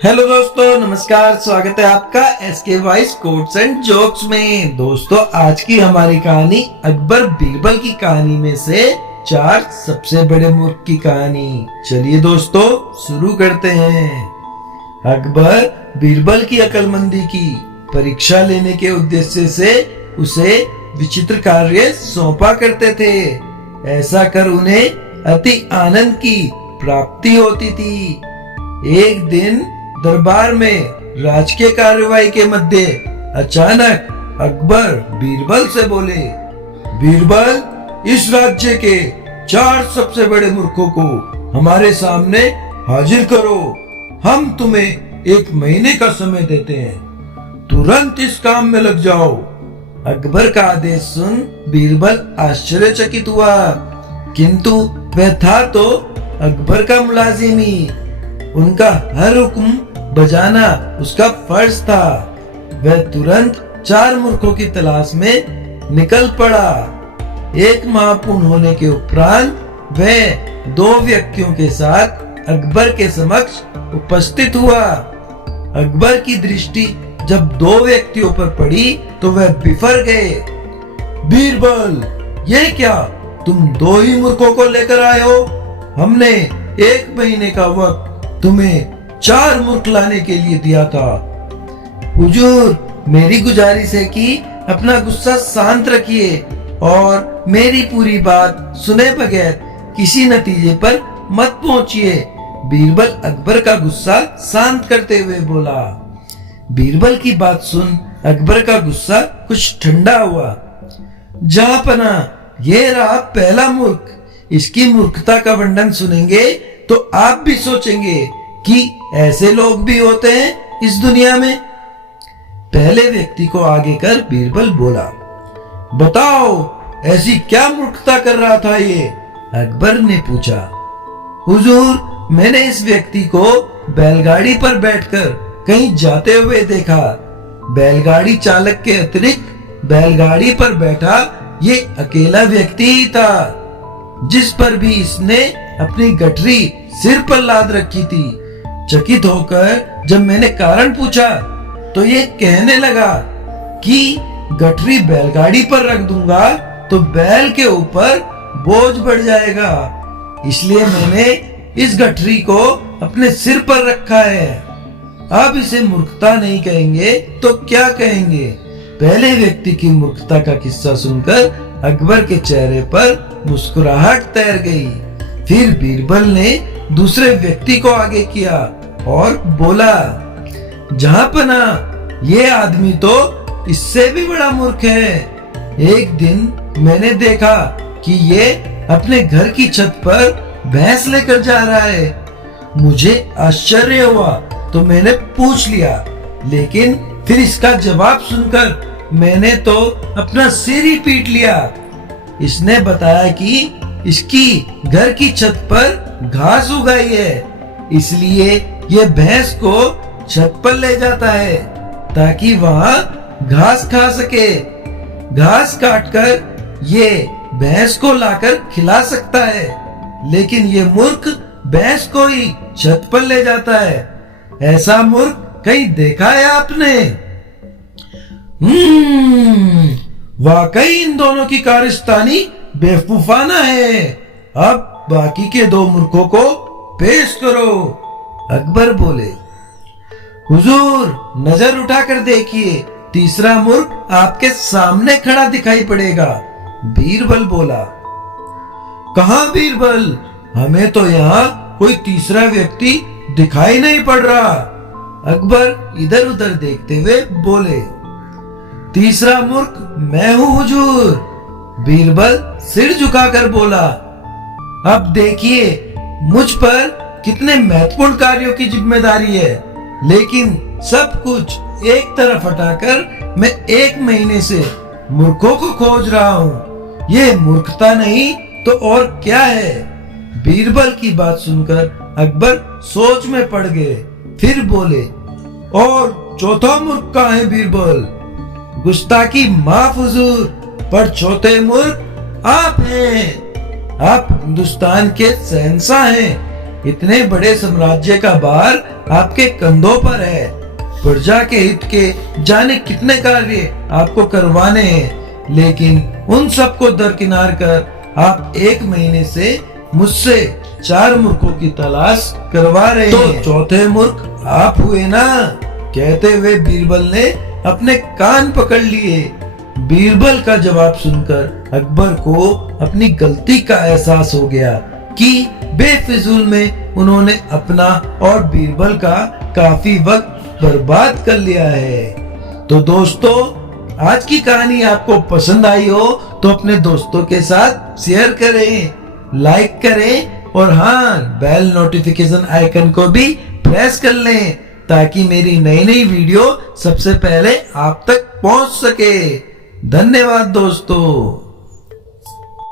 Hello दोस्तों, नमस्कार। स्वागत है आपका SK voice quotes and jokes में। दोस्तों, आज की हमारी कहानी अकबर बीरबल की कहानी में से 4 सबसे बड़े मूर्ख की कहानी। चलिए दोस्तों, शुरू करते हैं। अकबर बीरबल की अक्लमंदी की परीक्षा लेने के उद्देश्य से उसे विचित्र कार्य सौंपा करते थे। ऐसा कर उन्हें अति आनंद की प्राप्ति होती थी। एक दिन दरबार में राजकीय कार्यवाही के मध्य अचानक अकबर बीरबल से बोले, बीरबल, इस राज्य के 4 सबसे बड़े मूर्खों को हमारे सामने हाजिर करो। हम तुम्हें 1 महीने का समय देते हैं, तुरंत इस काम में लग जाओ। अकबर का आदेश सुन बीरबल आश्चर्यचकित हुआ, किंतु वह था तो अकबर का मुलाजिम ही। उनका हर हुक्म बजाना उसका फर्ज था। वह तुरंत 4 मूर्खों की तलाश में निकल पड़ा। 1 माह पूर्ण होने के उपरांत वह 2 व्यक्तियों के साथ अकबर के समक्ष उपस्थित हुआ। अकबर की दृष्टि जब 2 व्यक्तियों पर पड़ी तो वह बिफर गए। बीरबल, ये क्या, तुम 2 ही मूर्खों को लेकर आए हो? हमने 1 महीने का वक्त तुम्हें 4 मूर्ख लाने के लिए दिया था। हुजूर, मेरी गुजारिश है कि अपना गुस्सा शांत रखिए और मेरी पूरी बात सुने बगैर किसी नतीजे पर मत पहुंचिए। बीरबल अकबर का गुस्सा शांत करते हुए बोला। बीरबल की बात सुन अकबर का गुस्सा कुछ ठंडा हुआ। जहांपना, ये रहा पहला मूर्ख। इसकी मूर्खता का वर्णन सुनेंगे तो आप भी सोचेंगे कि ऐसे लोग भी होते हैं इस दुनिया में। पहले व्यक्ति को आगे कर बीरबल बोला, बताओ, ऐसी क्या मूर्खता कर रहा था ये? अकबर ने पूछा। हुजूर, मैंने इस व्यक्ति को बैलगाड़ी पर बैठकर कहीं जाते हुए देखा। बैलगाड़ी चालक के अतिरिक्त बैलगाड़ी पर बैठा ये अकेला व्यक्ति ही था, जिस पर भी इसने अपनी गठरी सिर पर लाद रखी थी। चकित होकर जब मैंने कारण पूछा तो ये कहने लगा कि गठरी बैलगाड़ी पर रख दूंगा तो बैल के ऊपर बोझ बढ़ जाएगा, इसलिए मैंने इस गठरी को अपने सिर पर रखा है। अब इसे मूर्खता नहीं कहेंगे तो क्या कहेंगे? पहले व्यक्ति की मूर्खता का किस्सा सुनकर अकबर के चेहरे पर मुस्कुराहट तैर गई। फिर बीरबल ने दूसरे व्यक्ति को आगे किया और बोला, जहांपना, ये आदमी तो इससे भी बड़ा मूर्ख है। एक दिन मैंने देखा कि ये अपने घर की छत पर भैंस लेकर जा रहा है। मुझे आश्चर्य हुआ तो मैंने पूछ लिया, लेकिन फिर इसका जवाब सुनकर मैंने तो अपना सिर ही पीट लिया। इसने बताया कि इसकी घर की छत पर घास उगाई है, इसलिए ये भैंस को छत पर ले जाता है ताकि वहां घास खा सके। घास काटकर ये भैंस को लाकर खिला सकता है, लेकिन ये मूर्ख भैंस को ही छत पर ले जाता है। ऐसा मूर्ख कहीं देखा है आपने? वाकई इन दोनों की कारस्तानी बेवकूफाना है। अब बाकी के 2 मूर्खों को पेश करो। अकबर बोले, हुजूर, नजर उठाकर देखिए, तीसरा मूर्ख आपके सामने खड़ा दिखाई पड़ेगा। बीरबल बोला। कहाँ बीरबल? हमें तो यहाँ कोई तीसरा व्यक्ति दिखाई नहीं पड़ रहा। अकबर इधर उधर देखते हुए बोले, तीसरा मूर्ख मैं हूँ हुजूर। बीरबल सिर झुकाकर बोला, अब देखिए, मुझ पर कितने महत्वपूर्ण कार्यों की जिम्मेदारी है, लेकिन सब कुछ एक तरफ हटाकर मैं 1 महीने से मूर्खों को खोज रहा हूँ। ये मूर्खता नहीं तो और क्या है? बीरबल की बात सुनकर अकबर सोच में पड़ गए। फिर बोले, और चौथा मूर्ख कहाँ है बीरबल? गुस्ताखी माफ हुजूर, पर चौथे मूर्ख आप हैं। आप हिंदुस्तान के शहंशाह हैं, इतने बड़े साम्राज्य का भार आपके कंधों पर है। प्रजा के हित के जाने कितने कार्य आपको करवाने हैं, लेकिन उन सबको दरकिनार कर आप 1 महीने से मुझसे 4 मूर्खों की तलाश करवा रहे हैं। तो चौथे मूर्ख आप हुए ना, कहते हुए बीरबल ने अपने कान पकड़ लिए। बीरबल का जवाब सुनकर अकबर को अपनी गलती का एहसास हो गया कि बेफिजूल में उन्होंने अपना और बीरबल का काफी वक्त बर्बाद कर लिया है। तो दोस्तों, आज की कहानी आपको पसंद आई हो तो अपने दोस्तों के साथ शेयर करें, लाइक करें और हाँ, बेल नोटिफिकेशन आइकन को भी प्रेस कर लें ताकि मेरी नई नई वीडियो सबसे पहले आप तक पहुंच सके। धन्यवाद दोस्तों।